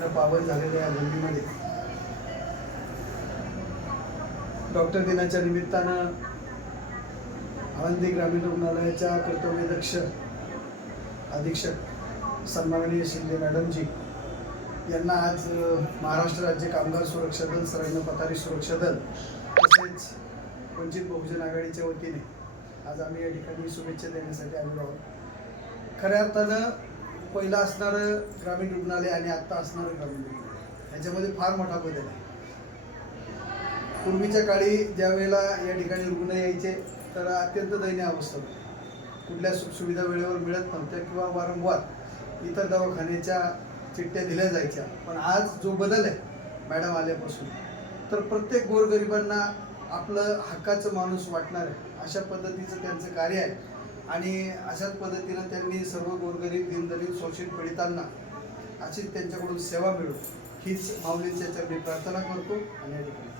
पावन झालेल्या या भूमीमध्ये डॉक्टर दिनाच्या निमित्तानं आळंदी ग्रामीण रुग्णालयाच्या कर्तव्यदक्ष अधीक्षक सन्माननीय शिंदे मॅडमजी यांना आज महाराष्ट्र राज्य कामगार सुरक्षा दल, सराईनं पथारी सुरक्षा दल तसेच वंचित बहुजन आघाडीच्या वतीने आज आम्ही या ठिकाणी शुभेच्छा देण्यासाठी आलेलो आहोत. खऱ्या अर्थानं पहिलं असणारं ग्रामीण रुग्णालय आणि आत्ता असणारं ग्रामीण रुग्णालय ह्याच्यामध्ये फार मोठा बदल आहे. पूर्वीच्या काळी ज्या वेळेला या ठिकाणी रुग्ण यायचे तर अत्यंत दयनीय अवस्था होती. कुठल्या सुखसुविधा वेळेवर मिळत नव्हत्या किंवा वारंवार इतर दवाखान्याच्या चिठ्ठ्या दिल्या जायच्या. पण आज जो बदल आहे मॅडम आल्यापासून तर प्रत्येक गोरगरिबांना आपलं हक्काचं माणूस वाटणार आहे अशा पद्धतीचं त्यांचं कार्य आहे. आणि अशाच पद्धतीनं त्यांनी सर्व गोरगरीब, दीनदलित, शोषित पीडितांना अशीच त्यांच्याकडून सेवा मिळो हीच माऊलींच्या चरणी प्रार्थना करतो आणि या ठिकाणी